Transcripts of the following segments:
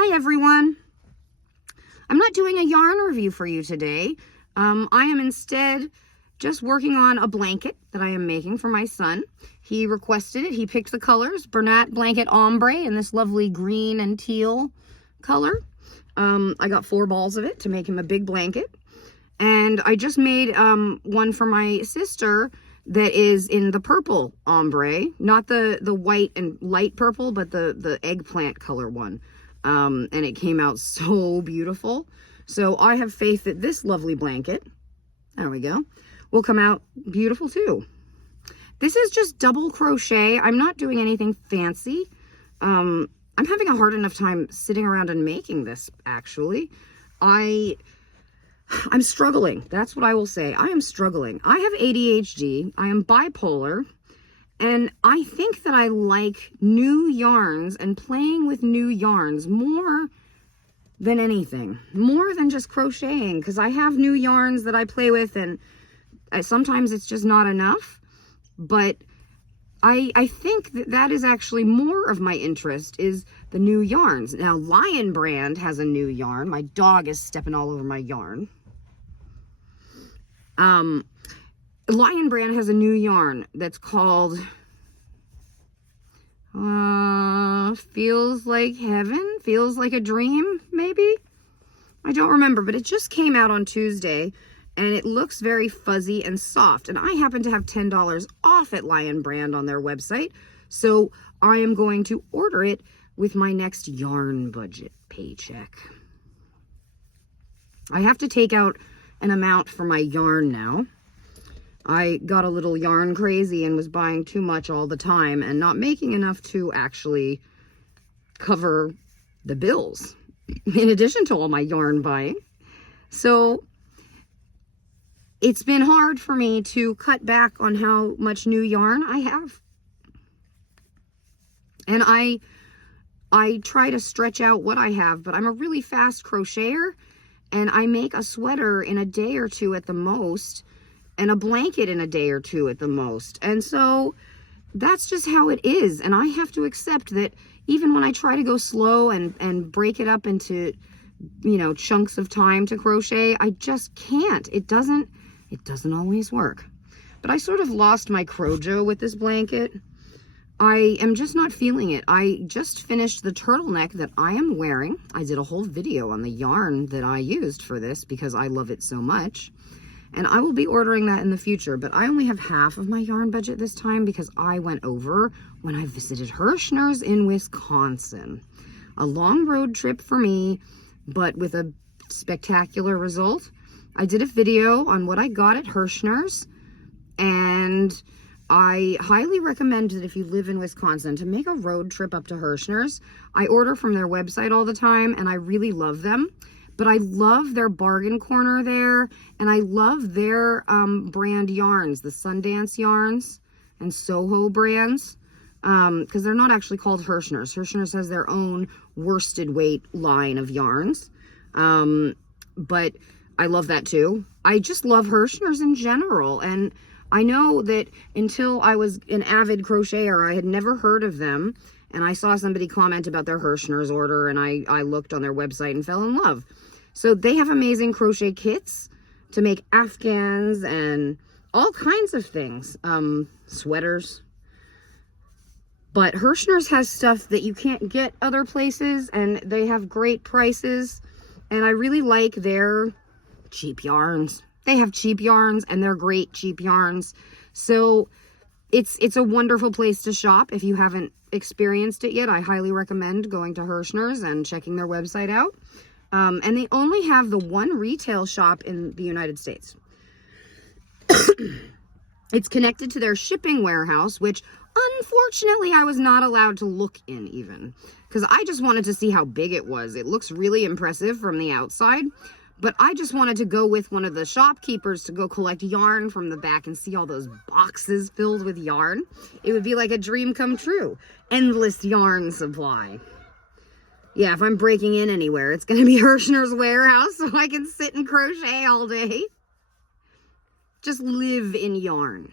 Hi everyone. I'm not doing a yarn review for you today. I am instead just working on a blanket that I am making for my son. He requested it. He picked the colors, Bernat Blanket Ombre in this lovely green and teal color. I got 4 balls of it to make him a big blanket. And I just made one for my sister that is in the purple ombre, not the white and light purple, but the eggplant color one. And it came out so beautiful. So I have faith that this lovely blanket, there we go, will come out beautiful too. This is just double crochet. I'm not doing anything fancy. I'm having a hard enough time sitting around and making this, actually. I'm struggling. That's what I will say. I am struggling. I have ADHD. I am bipolar. And I think that I like new yarns and playing with new yarns more than anything. More than just crocheting. Because I have new yarns that I play with and sometimes it's just not enough. But I think that is actually more of my interest is the new yarns. Now, Lion Brand has a new yarn. My dog is stepping all over my yarn. Lion Brand has a new yarn that's called Feels Like Heaven, Feels Like a Dream, maybe? I don't remember, but it just came out on Tuesday and it looks very fuzzy and soft. And I happen to have $10 off at Lion Brand on their website, so I am going to order it with my next yarn budget paycheck. I have to take out an amount for my yarn now. I got a little yarn crazy and was buying too much all the time and not making enough to actually cover the bills in addition to all my yarn buying. So it's been hard for me to cut back on how much new yarn I have. And I try to stretch out what I have, but I'm a really fast crocheter. And I make a sweater in a day or two at the most, and a blanket in a day or two at the most. And so that's just how it is. And I have to accept that even when I try to go slow and break it up into, you know, chunks of time to crochet, I just can't. It doesn't always work. But I sort of lost my crojo with this blanket. I am just not feeling it. I just finished the turtleneck that I am wearing. I did a whole video on the yarn that I used for this because I love it so much. And I will be ordering that in the future, but I only have half of my yarn budget this time because I went over when I visited Hirschner's in Wisconsin. A long road trip for me, but with a spectacular result. I did a video on what I got at Hirschner's, and I highly recommend that if you live in Wisconsin to make a road trip up to Hirschner's. I order from their website all the time and I really love them, but I love their bargain corner there and I love their brand yarns, the Sundance yarns and Soho brands, because they're not actually called Hirschner's. Hirschner's has their own worsted weight line of yarns, but I love that too. I just love Hirschner's in general, and I know that until I was an avid crocheter, I had never heard of them, and I saw somebody comment about their Hirschner's order, and I looked on their website and fell in love. So they have amazing crochet kits to make afghans and all kinds of things, sweaters. But Hirschner's has stuff that you can't get other places, and they have great prices, and I really like their cheap yarns. They have cheap yarns and they're great cheap yarns. So it's a wonderful place to shop. If you haven't experienced it yet, I highly recommend going to Hirschner's and checking their website out. And they only have the one retail shop in the United States. It's connected to their shipping warehouse, which unfortunately I was not allowed to look in even, because I just wanted to see how big it was. It looks really impressive from the outside. But I just wanted to go with one of the shopkeepers to go collect yarn from the back and see all those boxes filled with yarn. It would be like a dream come true. Endless yarn supply. Yeah, if I'm breaking in anywhere, it's going to be Hirschner's warehouse so I can sit and crochet all day. Just live in yarn.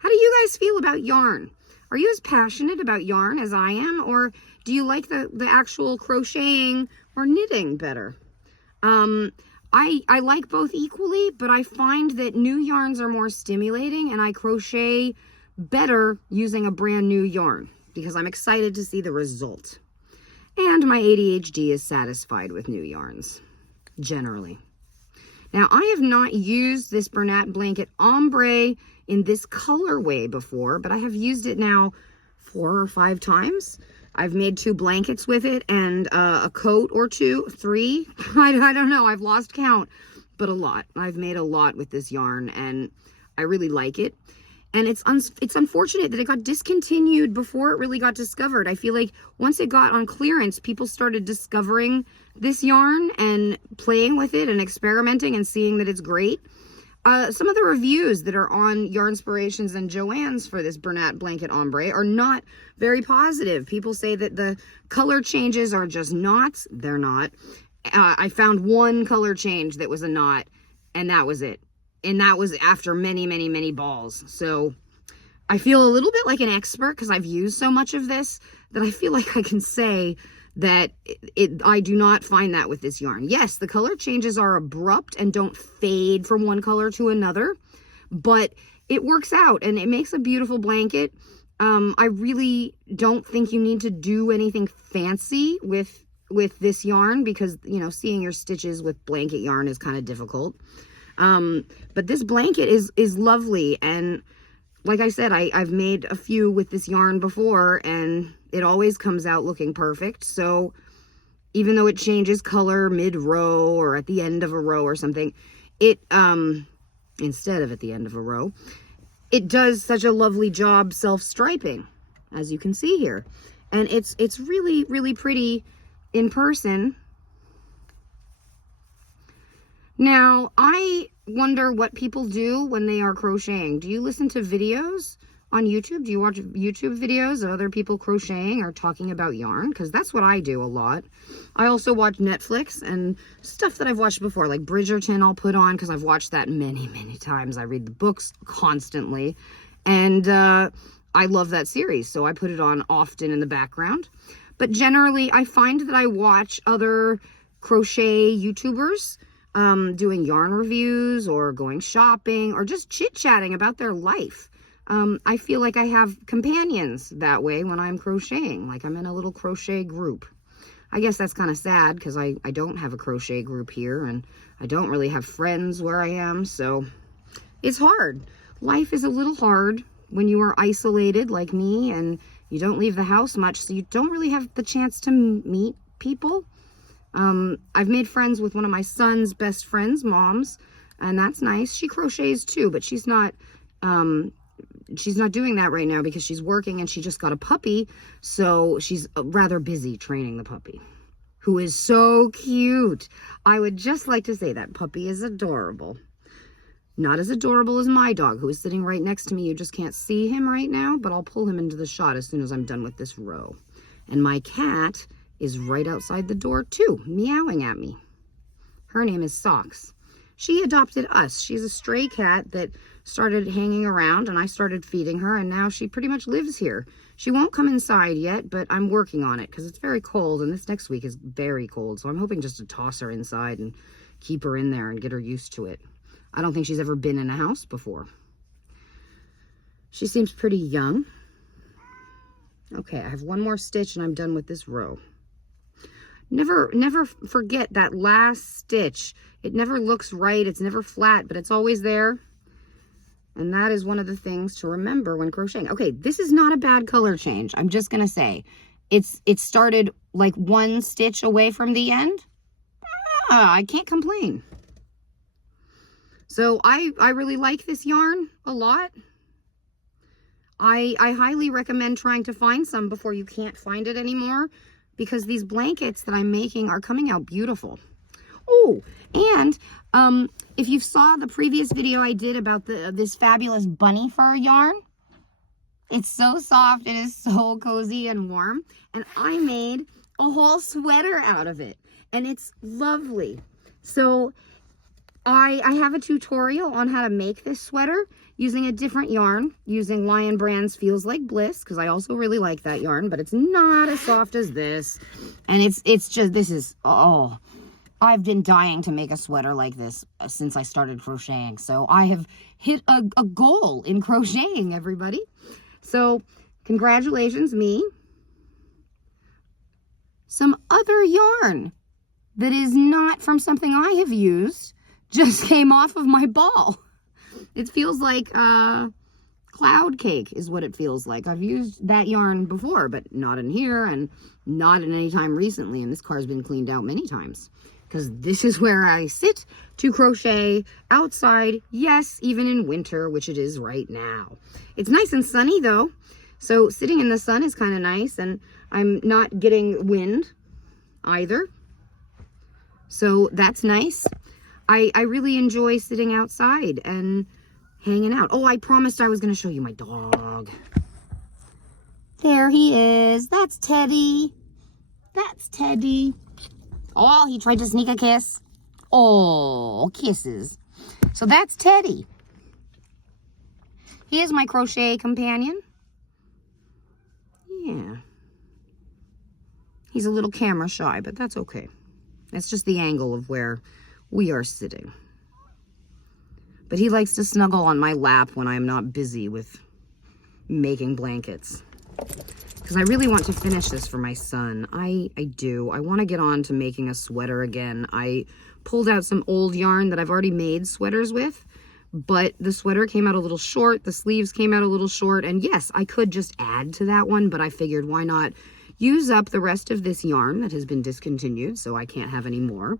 How do you guys feel about yarn? Are you as passionate about yarn as I am? Or Do you like the actual crocheting or knitting better? I like both equally, but I find that new yarns are more stimulating, and I crochet better using a brand new yarn because I'm excited to see the result. And my ADHD is satisfied with new yarns, generally. Now, I have not used this Bernat Blanket Ombre in this colorway before, but I have used it now 4 or 5 times. I've made 2 blankets with it and a coat or 2, 3. I don't know. I've lost count, but a lot. I've made a lot with this yarn, and I really like it. And it's unfortunate that it got discontinued before it really got discovered. I feel like once it got on clearance, people started discovering this yarn and playing with it and experimenting and seeing that it's great. Some of the reviews that are on Yarnspirations and Joann's for this Bernat Blanket Ombre are not very positive. People say that the color changes are just knots. They're not. I found one color change that was a knot, and that was it. And that was after many, many, many balls. So I feel a little bit like an expert because I've used so much of this that I feel like I can say that I do not find that with this yarn. Yes, the color changes are abrupt and don't fade from one color to another, but it works out and it makes a beautiful blanket. I really don't think you need to do anything fancy with this yarn because, you know, seeing your stitches with blanket yarn is kind of difficult. But this blanket is lovely, and like I said, I've made a few with this yarn before, and it always comes out looking perfect. So even though it changes color mid-row or at the end of a row or something, it instead of at the end of a row, it does such a lovely job self-striping, as you can see here. And it's really, really pretty in person. Now, I wonder what people do when they are crocheting. Do you listen to videos on YouTube? Do you watch YouTube videos of other people crocheting or talking about yarn? Because that's what I do a lot. I also watch Netflix and stuff that I've watched before, like Bridgerton I'll put on because I've watched that many, many times. I read the books constantly. And I love that series, so I put it on often in the background. But generally, I find that I watch other crochet YouTubers doing yarn reviews or going shopping or just chit-chatting about their life. I feel like I have companions that way when I'm crocheting, like I'm in a little crochet group. I guess that's kind of sad because I don't have a crochet group here and I don't really have friends where I am, so it's hard. Life is a little hard when you are isolated like me and you don't leave the house much, so you don't really have the chance to meet people. I've made friends with one of my son's best friends' moms, and that's nice. She crochets too, but she's not doing that right now because she's working and she just got a puppy, so she's rather busy training the puppy, who is so cute. I would just like to say that puppy is adorable. Not as adorable as my dog, who is sitting right next to me. You just can't see him right now, but I'll pull him into the shot as soon as I'm done with this row. And my cat is right outside the door too, meowing at me. Her name is Socks. She adopted us. She's a stray cat that started hanging around and I started feeding her, and now she pretty much lives here. She won't come inside yet, but I'm working on it because it's very cold and this next week is very cold. So I'm hoping just to toss her inside and keep her in there and get her used to it. I don't think she's ever been in a house before. She seems pretty young. Okay, I have one more stitch and I'm done with this row. Never forget that last stitch. It never looks right. It's never flat, but it's always there. And that is one of the things to remember when crocheting. Okay, this is not a bad color change. I'm just going to say it started like one stitch away from the end. I can't complain. So I really like this yarn a lot. I highly recommend trying to find some before you can't find it anymore, because these blankets that I'm making are coming out beautiful. Oh, and if you saw the previous video I did about this fabulous bunny fur yarn, it's so soft, it is so cozy and warm, and I made a whole sweater out of it, and it's lovely. So I have a tutorial on how to make this sweater. using a different yarn, using Lion Brand's Feels Like Bliss, because I also really like that yarn, but it's not as soft as this. And it's just, this is, oh, I've been dying to make a sweater like this since I started crocheting. So I have hit a goal in crocheting, everybody. So congratulations, me. Some other yarn that is not from something I have used just came off of my ball. It feels like cloud cake is what it feels like. I've used that yarn before, but not in here and not in any time recently. And this car's been cleaned out many times because this is where I sit to crochet outside. Yes, even in winter, which it is right now. It's nice and sunny though. So sitting in the sun is kind of nice, and I'm not getting wind either. So that's nice. I really enjoy sitting outside and hanging out. Oh, I promised I was going to show you my dog. There he is. That's Teddy. That's Teddy. Oh, he tried to sneak a kiss. Oh, kisses. So that's Teddy. He is my crochet companion. Yeah. He's a little camera shy, but that's okay. That's just the angle of where we are sitting. But he likes to snuggle on my lap when I'm not busy with making blankets. Because I really want to finish this for my son. I do. I want to get on to making a sweater again. I pulled out some old yarn that I've already made sweaters with, but the sweater came out a little short. The sleeves came out a little short. And yes, I could just add to that one, but I figured why not use up the rest of this yarn that has been discontinued, so I can't have any more.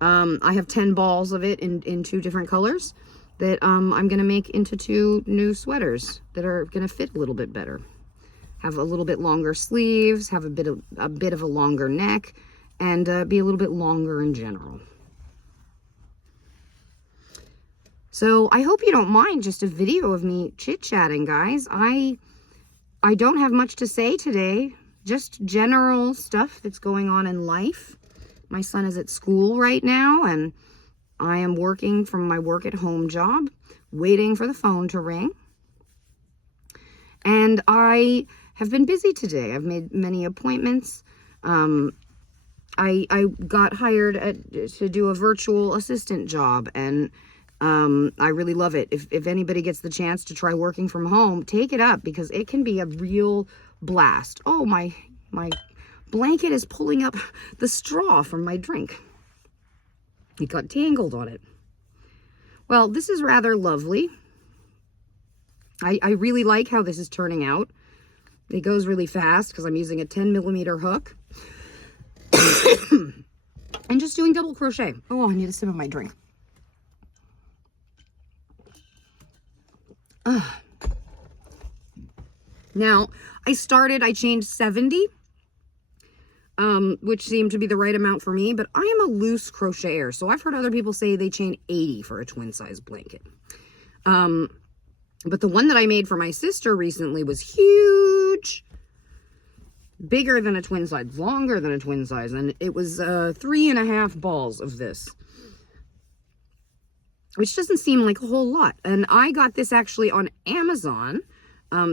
I have 10 balls of it in 2 different colors that I'm going to make into 2 new sweaters that are going to fit a little bit better. Have a little bit longer sleeves, have a bit of a longer neck, and be a little bit longer in general. So I hope you don't mind just a video of me chit-chatting, guys. I don't have much to say today, just general stuff that's going on in life. My son is at school right now, and I am working from my work at home job, waiting for the phone to ring. And I have been busy today. I've made many appointments. I got hired to do a virtual assistant job, and I really love it. If anybody gets the chance to try working from home, take it up, because it can be a real blast. Oh, my blanket is pulling up the straw from my drink. It got tangled on it. Well, this is rather lovely. I really like how this is turning out. It goes really fast because I'm using a 10mm hook. And just doing double crochet. Oh, I need a sip of my drink. Now, I changed 70, which seemed to be the right amount for me, but I am a loose crocheter, so I've heard other people say they chain 80 for a twin size blanket. But the one that I made for my sister recently was huge, bigger than a twin size, longer than a twin size, and it was 3.5 balls of this, which doesn't seem like a whole lot. And I got this actually on Amazon.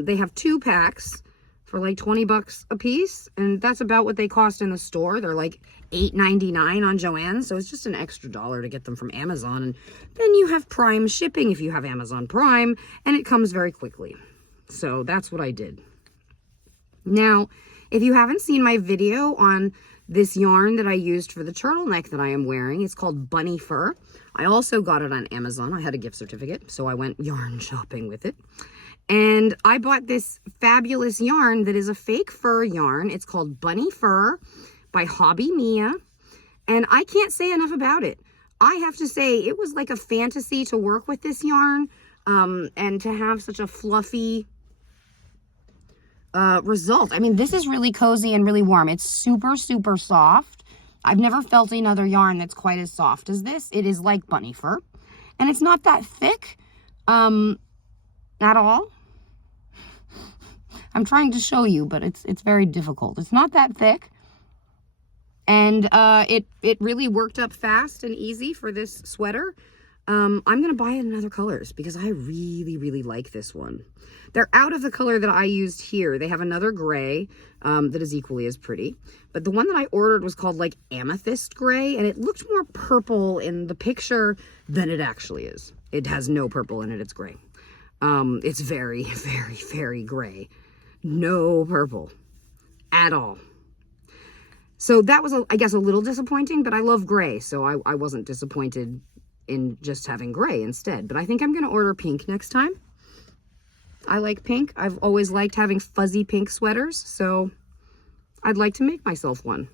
They have 2 packs for like 20 bucks a piece, and that's about what they cost in the store. They're like $8.99 on Joann's, so it's just an extra $1 to get them from Amazon. And then you have Prime shipping if you have Amazon Prime, and it comes very quickly. So that's what I did. Now, if you haven't seen my video on this yarn that I used for the turtleneck that I am wearing, it's called Bunny Fur. I also got it on Amazon. I had a gift certificate, so I went yarn shopping with it. And I bought this fabulous yarn that is a fake fur yarn. It's called Bunny Fur by Hobby Mia. And I can't say enough about it. I have to say, it was like a fantasy to work with this yarn, and to have such a fluffy result. I mean, this is really cozy and really warm. It's super, super soft. I've never felt another yarn that's quite as soft as this. It is like bunny fur. And it's not that thick at all. I'm trying to show you, but it's very difficult. It's not that thick. And it really worked up fast and easy for this sweater. I'm going to buy it in other colors because I really, really like this one. They're out of the color that I used here. They have another gray that is equally as pretty. But the one that I ordered was called like amethyst gray, and it looked more purple in the picture than it actually is. It has no purple in it. It's gray. It's very, very, very gray. No purple at all. So that was, I guess, a little disappointing, but I love gray, so I wasn't disappointed in just having gray instead. But I think I'm going to order pink next time. I like pink. I've always liked having fuzzy pink sweaters, so I'd like to make myself one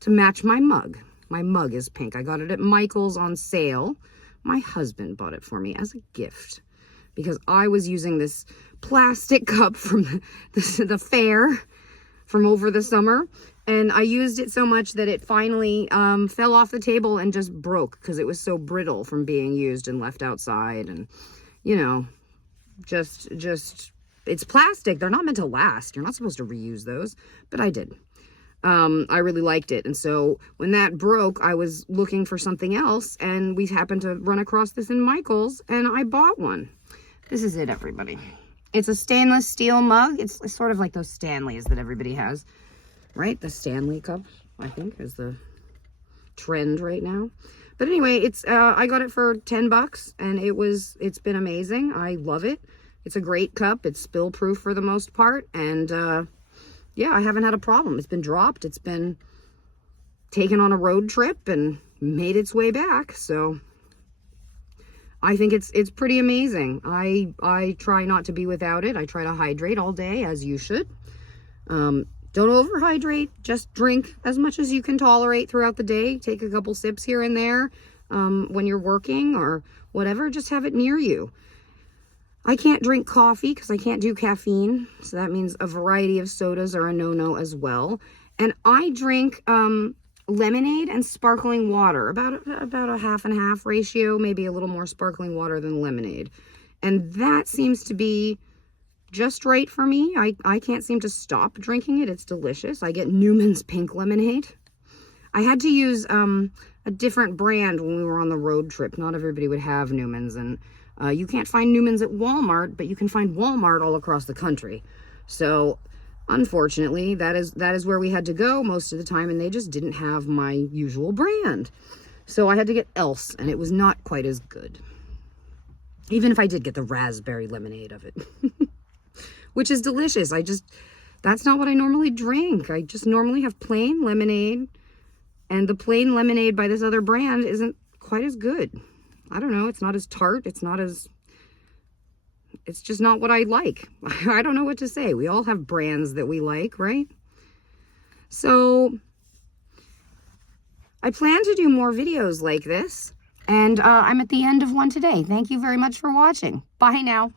to match my mug. My mug is pink. I got it at Michael's on sale. My husband bought it for me as a gift because I was using this plastic cup from the fair from over the summer, and I used it so much that it finally fell off the table and just broke because it was so brittle from being used and left outside. And you know, just it's plastic. They're not meant to last. You're not supposed to reuse those, but I did. I really liked it, and so when that broke, I was looking for something else, and we happened to run across this in Michael's, and I bought one. This is it, everybody. It's a stainless steel mug. It's sort of like those Stanleys that everybody has, right? The Stanley cup, I think, is the trend right now. But anyway, it's I got it for 10 bucks, and it's been amazing. I love it. It's a great cup. It's spill proof for the most part, and yeah, I haven't had a problem. It's been dropped. It's been taken on a road trip and made its way back. So I think it's pretty amazing. I try not to be without it. I try to hydrate all day, as you should. Don't overhydrate. Just drink as much as you can tolerate throughout the day. Take a couple sips here and there when you're working or whatever. Just have it near you. I can't drink coffee because I can't do caffeine. So that means a variety of sodas are a no-no as well. And I drink lemonade and sparkling water, about a half and half ratio, maybe a little more sparkling water than lemonade. And that seems to be just right for me. I can't seem to stop drinking it. It's delicious. I get Newman's pink lemonade. I had to use a different brand when we were on the road trip. Not everybody would have Newman's, and you can't find Newman's at Walmart, but you can find Walmart all across the country. So unfortunately, that is where we had to go most of the time, and they just didn't have my usual brand. So I had to get Else, and it was not quite as good. Even if I did get the raspberry lemonade of it, which is delicious. That's not what I normally drink. I just normally have plain lemonade, and the plain lemonade by this other brand isn't quite as good. I don't know. It's not as tart. It's just not what I like. I don't know what to say. We all have brands that we like, right? So I plan to do more videos like this, and I'm at the end of one today. Thank you very much for watching. Bye now.